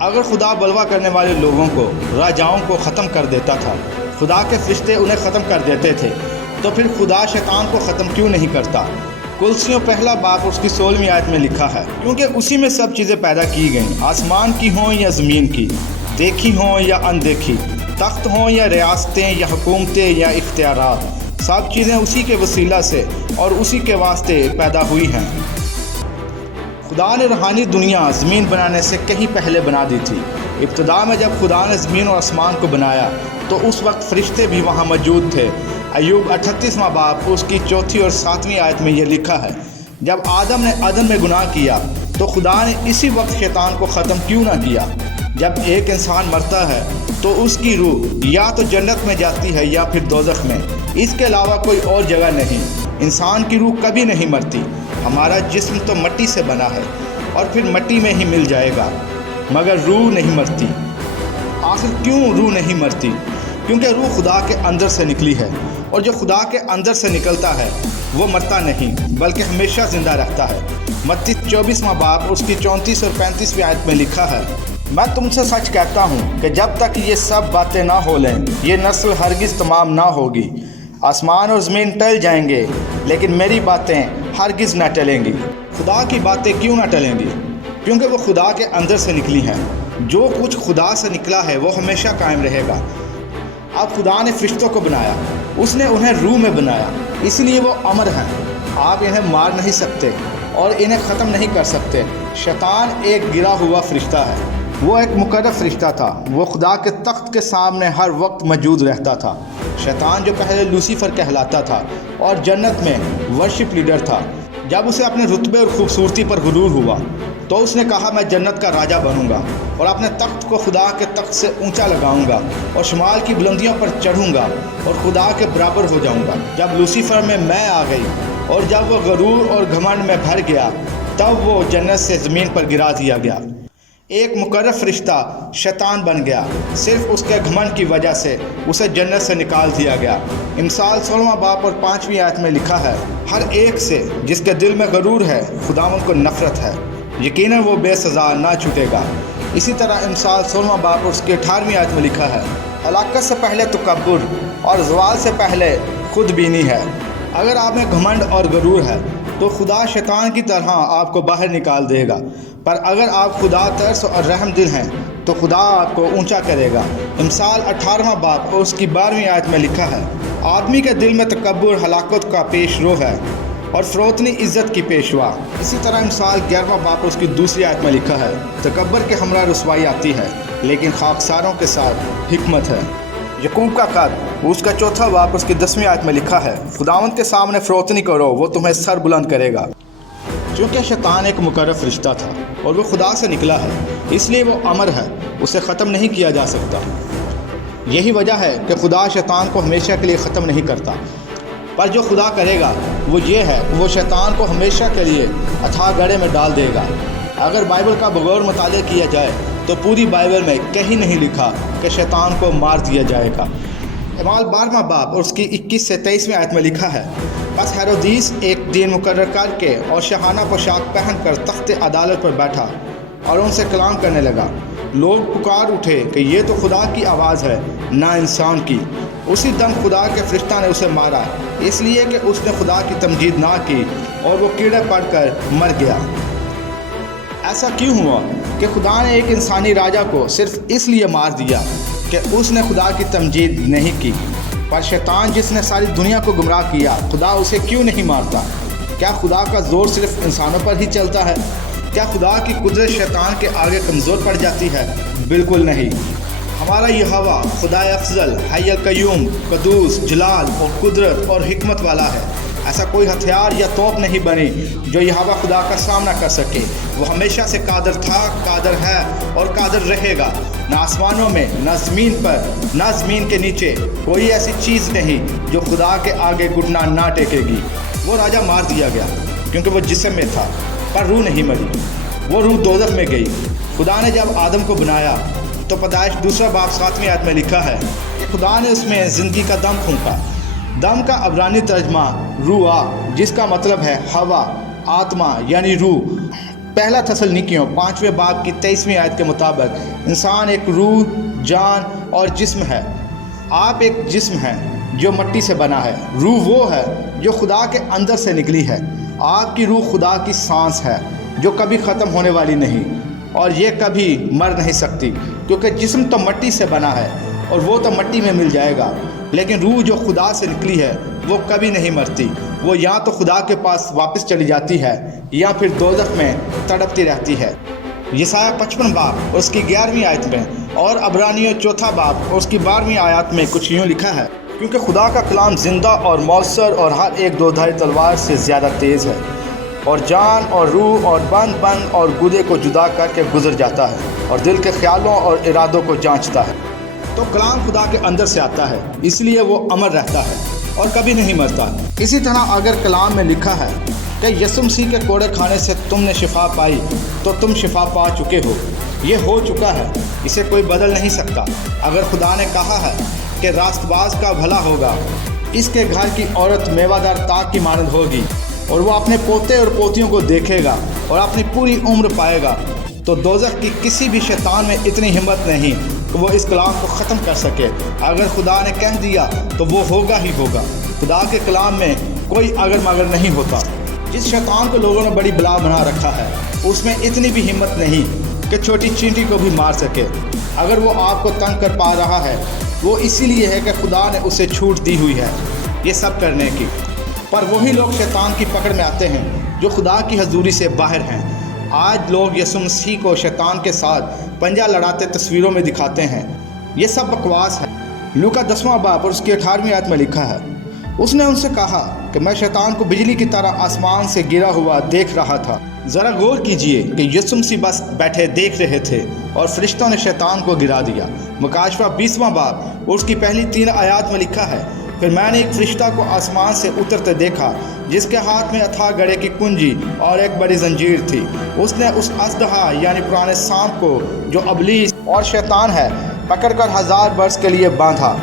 اگر خدا بلوا کرنے والے لوگوں کو، راجاؤں کو ختم کر دیتا تھا، خدا کے فرشتے انہیں ختم کر دیتے تھے، تو پھر خدا شیطان کو ختم کیوں نہیں کرتا؟ کلسیوں پہلا باب اس کی 16ویں آیت میں لکھا ہے، کیونکہ اسی میں سب چیزیں پیدا کی گئیں، آسمان کی ہوں یا زمین کی، دیکھی ہوں یا اندیکھی، تخت ہوں یا ریاستیں یا حکومتیں یا اختیارات، سب چیزیں اسی کے وسیلہ سے اور اسی کے واسطے پیدا ہوئی ہیں۔ خدا نے روحانی دنیا زمین بنانے سے کہیں پہلے بنا دی تھی۔ ابتدا میں جب خدا نے زمین اور آسمان کو بنایا تو اس وقت فرشتے بھی وہاں موجود تھے۔ ایوب 38واں باب اس کی 4 اور 7 آیت میں یہ لکھا ہے، جب آدم نے عدن میں گناہ کیا تو خدا نے اسی وقت شیطان کو ختم کیوں نہ کیا؟ جب ایک انسان مرتا ہے تو اس کی روح یا تو جنت میں جاتی ہے یا پھر دوزخ میں، اس کے علاوہ کوئی اور جگہ نہیں۔ انسان کی روح کبھی نہیں مرتی۔ ہمارا جسم تو مٹی سے بنا ہے اور پھر مٹی میں ہی مل جائے گا، مگر روح نہیں مرتی۔ آخر کیوں روح نہیں مرتی؟ کیونکہ روح خدا کے اندر سے نکلی ہے، اور جو خدا کے اندر سے نکلتا ہے وہ مرتا نہیں بلکہ ہمیشہ زندہ رہتا ہے۔ متی 24واں باب اس کی 34 اور 35 آیت میں لکھا ہے، میں تم سے سچ کہتا ہوں کہ جب تک یہ سب باتیں نہ ہو لیں یہ نسل ہرگز تمام نہ ہوگی۔ آسمان اور زمین ٹل جائیں گے لیکن میری باتیں ہرگز نہ ٹلیں گی۔ خدا کی باتیں کیوں نہ ٹلیں گی؟ کیونکہ وہ خدا کے اندر سے نکلی ہیں۔ جو کچھ خدا سے نکلا ہے وہ ہمیشہ قائم رہے گا۔ اب خدا نے فرشتوں کو بنایا، اس نے انہیں روح میں بنایا، اس لیے وہ امر ہیں۔ آپ انہیں مار نہیں سکتے اور انہیں ختم نہیں کر سکتے۔ شیطان ایک گرا ہوا فرشتہ ہے۔ وہ ایک مقرر فرشتہ تھا، وہ خدا کے تخت کے سامنے ہر وقت موجود رہتا تھا۔ شیطان جو پہلے لوسیفر کہلاتا تھا اور جنت میں ورشپ لیڈر تھا، جب اسے اپنے رتبے اور خوبصورتی پر غرور ہوا تو اس نے کہا میں جنت کا راجہ بنوں گا اور اپنے تخت کو خدا کے تخت سے اونچا لگاؤں گا اور شمال کی بلندیوں پر چڑھوں گا اور خدا کے برابر ہو جاؤں گا۔ جب لوسیفر میں آ گئی اور جب وہ غرور اور گھمنڈ میں بھر گیا تب وہ جنت سے زمین پر گرا دیا گیا۔ ایک مقرر فرشتہ شیطان بن گیا، صرف اس کے گھمنڈ کی وجہ سے اسے جنت سے نکال دیا گیا۔ امثال 16واں باب اور 5ویں آیت میں لکھا ہے، ہر ایک سے جس کے دل میں غرور ہے خداوند کو نفرت ہے، یقیناً وہ بے سزا نہ چھوٹے گا۔ اسی طرح امثال 16واں باب اور اس کی 18ویں آیت میں لکھا ہے، ہلاکت سے پہلے تکبر اور زوال سے پہلے خود بینی ہے۔ اگر آپ میں گھمنڈ اور غرور ہے تو خدا شیطان کی طرح آپ کو باہر نکال دے گا، پر اگر آپ خدا ترس اور رحم دل ہیں تو خدا آپ کو اونچا کرے گا۔ امثال 18واں باب اور اس کی 12ویں آیت میں لکھا ہے، آدمی کے دل میں تکبر ہلاکت کا پیش رو ہے اور فروتنی عزت کی پیشوا۔ اسی طرح امثال 11واں باب اور اس کی 2 آیت میں لکھا ہے، تکبر کے ہمراہ رسوائی آتی ہے لیکن خاکساروں کے ساتھ حکمت ہے۔ یعقوب کا خط اس کا 4واں باب اس کی 10ویں آیت میں لکھا ہے، خداوند کے سامنے فروتنی کرو وہ تمہیں سر بلند کرے گا۔ چونکہ شیطان ایک مقرر فرشتہ تھا اور وہ خدا سے نکلا ہے، اس لیے وہ امر ہے، اسے ختم نہیں کیا جا سکتا۔ یہی وجہ ہے کہ خدا شیطان کو ہمیشہ کے لیے ختم نہیں کرتا، پر جو خدا کرے گا وہ یہ ہے وہ شیطان کو ہمیشہ کے لیے اتھاہ گڑھے میں ڈال دے گا۔ اگر بائبل کا بغور مطالعہ کیا جائے تو پوری بائبل میں کہیں نہیں لکھا کہ شیطان کو مار دیا جائے گا۔ اعمال 12واں باب اور اس کی 21 سے 23 آیت میں لکھا ہے، بس ہیرودیس ایک دن مقرر کر کے اور شاہانہ پوشاک پہن کر تخت عدالت پر بیٹھا اور ان سے کلام کرنے لگا۔ لوگ پکار اٹھے کہ یہ تو خدا کی آواز ہے نہ انسان کی۔ اسی دم خدا کے فرشتہ نے اسے مارا، اس لیے کہ اس نے خدا کی تمجید نہ کی اور وہ کیڑے پڑ کر مر گیا۔ ایسا کیوں ہوا کہ خدا نے ایک انسانی راجہ کو صرف اس لیے مار دیا کہ اس نے خدا کی تمجید نہیں کی؟ پر شیطان جس نے ساری دنیا کو گمراہ کیا، خدا اسے کیوں نہیں مارتا؟ کیا خدا کا زور صرف انسانوں پر ہی چلتا ہے؟ کیا خدا کی قدرت شیطان کے آگے کمزور پڑ جاتی ہے؟ بالکل نہیں۔ ہمارا یہوہ خدا افضل، حی القیوم، قدوس، جلال اور قدرت اور حکمت والا ہے۔ ایسا کوئی ہتھیار یا توپ نہیں بنی جو یہوہ خدا کا سامنا کر سکے۔ وہ ہمیشہ سے قادر تھا، قادر ہے اور قادر رہے گا۔ نہ آسمانوں میں، نہ زمین پر، نہ زمین کے نیچے کوئی ایسی چیز نہیں جو خدا کے آگے گھٹنا نہ ٹیکے گی۔ وہ راجہ مار دیا گیا کیونکہ وہ جسم میں تھا پر روح نہیں مری، وہ روح دوزخ میں گئی۔ خدا نے جب آدم کو بنایا تو پیدائش 2 باب 7ویں آیت میں لکھا ہے کہ خدا نے اس میں زندگی کا دم پھونکا۔ دم کا عبرانی ترجمہ روح جس کا مطلب ہے ہوا، آتما یعنی روح۔ پہلا تسلنیکیوں 5ویں باب کی 23ویں آیت کے مطابق انسان ایک روح، جان اور جسم ہے۔ آپ ایک جسم ہیں جو مٹی سے بنا ہے۔ روح وہ ہے جو خدا کے اندر سے نکلی ہے۔ آپ کی روح خدا کی سانس ہے جو کبھی ختم ہونے والی نہیں اور یہ کبھی مر نہیں سکتی، کیونکہ جسم تو مٹی سے بنا ہے اور وہ تو مٹی میں مل جائے گا، لیکن روح جو خدا سے نکلی ہے وہ کبھی نہیں مرتی۔ وہ یا تو خدا کے پاس واپس چلی جاتی ہے یا پھر دوزخ میں تڑپتی رہتی ہے۔ یسایہ 55 باب اور اس کی 11ویں آیت میں اور عبرانیوں 4 باب اور اس کی 12ویں آیات میں کچھ یوں لکھا ہے، کیونکہ خدا کا کلام زندہ اور مؤثر اور ہر ایک دودھاری تلوار سے زیادہ تیز ہے اور جان اور روح اور بند اور گودے کو جدا کر کے گزر جاتا ہے اور دل کے خیالوں اور ارادوں کو جانچتا ہے۔ تو کلام خدا کے اندر سے آتا ہے، اس لیے وہ امر رہتا ہے اور کبھی نہیں مرتا۔ اسی طرح اگر کلام میں لکھا ہے کہ یسوع مسیح کے کوڑے کھانے سے تم نے شفا پائی تو تم شفا پا چکے ہو، یہ ہو چکا ہے، اسے کوئی بدل نہیں سکتا۔ اگر خدا نے کہا ہے کہ راست باز کا بھلا ہوگا، اس کے گھر کی عورت میوہ دار تاک کی مانند ہوگی اور وہ اپنے پوتے اور پوتیوں کو دیکھے گا اور اپنی پوری عمر پائے گا، تو دوزخ کی کسی بھی شیطان میں اتنی ہمت نہیں کہ وہ اس کلام کو ختم کر سکے۔ اگر خدا نے کہہ دیا تو وہ ہوگا ہی ہوگا۔ خدا کے کلام میں کوئی اگر مگر نہیں ہوتا۔ جس شیطان کو لوگوں نے بڑی بلا بنا رکھا ہے، اس میں اتنی بھی ہمت نہیں کہ چھوٹی چینٹی کو بھی مار سکے۔ اگر وہ آپ کو تنگ کر پا رہا ہے، وہ اسی لیے ہے کہ خدا نے اسے چھوٹ دی ہوئی ہے یہ سب کرنے کی۔ پر وہی لوگ شیطان کی پکڑ میں آتے ہیں جو خدا کی حضوری سے باہر ہیں۔ آج لوگ یسوع مسیح کو شیطان کے ساتھ پنجہ لڑاتے تصویروں میں دکھاتے ہیں، یہ سب بکواس ہے۔ لوکا 10واں باب اور اس کی 18ویں آیت میں لکھا ہے، اس نے ان سے کہا کہ میں شیطان کو بجلی کی طرح آسمان سے گرا ہوا دیکھ رہا تھا۔ ذرا غور کیجئے کہ یسوع مسیح بس بیٹھے دیکھ رہے تھے اور فرشتوں نے شیطان کو گرا دیا۔ مکاشفہ 20واں باب اور اس کی پہلی 3 آیات میں لکھا ہے، پھر میں نے ایک فرشتہ کو آسمان سے اترتے دیکھا جس کے ہاتھ میں اتھا گڑھے کی کنجی اور ایک بڑی زنجیر تھی۔ اس نے اس اژدہا یعنی پرانے سانپ کو جو ابلیس اور شیطان ہے پکڑ کر 1000 برس کے لیے باندھا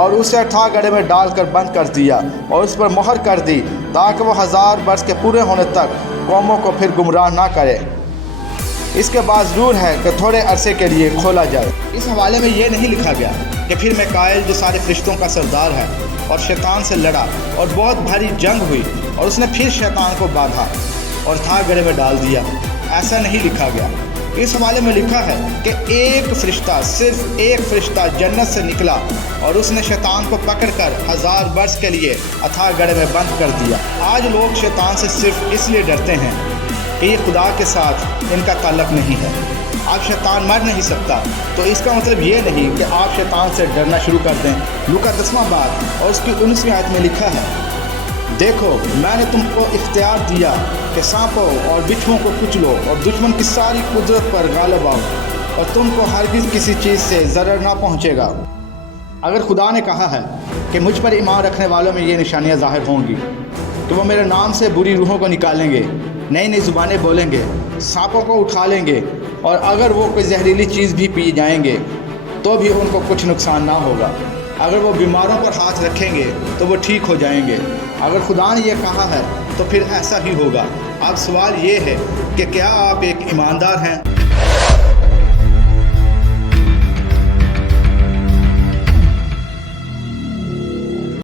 اور اسے اتھا گڑھے میں ڈال کر بند کر دیا اور اس پر مہر کر دی تاکہ وہ 1000 برس کے پورے ہونے تک قوموں کو پھر گمراہ نہ کرے۔ اس کے بعد ضرور ہے کہ تھوڑے عرصے کے لیے کھولا جائے۔ اس حوالے میں یہ نہیں لکھا گیا کہ پھر میکائیل جو سارے فرشتوں کا سردار ہے اور شیطان سے لڑا اور بہت بھاری جنگ ہوئی اور اس نے پھر شیطان کو باندھا اور تھا گڑھے میں ڈال دیا، ایسا نہیں لکھا گیا۔ اس حوالے میں لکھا ہے کہ ایک فرشتہ، صرف ایک فرشتہ جنت سے نکلا اور اس نے شیطان کو پکڑ کر 1000 برس کے لیے اتھا گڑھے میں بند کر دیا۔ آج لوگ شیطان سے صرف اس لیے ڈرتے ہیں کہ یہ خدا کے ساتھ ان کا تعلق نہیں ہے۔ اب شیطان مر نہیں سکتا تو اس کا مطلب یہ نہیں کہ آپ شیطان سے ڈرنا شروع کر دیں۔ لوکا 10واں باب اور اس کی 19ویں آیت میں لکھا ہے، دیکھو میں نے تم کو اختیار دیا کہ سانپوں اور بچھوؤں کو کچلو اور دشمن کی ساری قدرت پر غالب آؤ اور تم کو ہرگز کسی چیز سے ضرر نہ پہنچے گا۔ اگر خدا نے کہا ہے کہ مجھ پر ایمان رکھنے والوں میں یہ نشانیاں ظاہر ہوں گی کہ وہ میرے نام سے بری روحوں کو نکالیں گے، نئی نئی زبانیں بولیں گے، سانپوں کو اٹھا لیں گے، اور اگر وہ کوئی زہریلی چیز بھی پی جائیں گے تو بھی ان کو کچھ نقصان نہ ہوگا۔ اگر وہ بیماروں پر ہاتھ رکھیں گے تو وہ ٹھیک ہو جائیں گے۔ اگر خدا نے یہ کہا ہے تو پھر ایسا ہی ہوگا۔ اب سوال یہ ہے کہ کیا آپ ایک ایماندار ہیں؟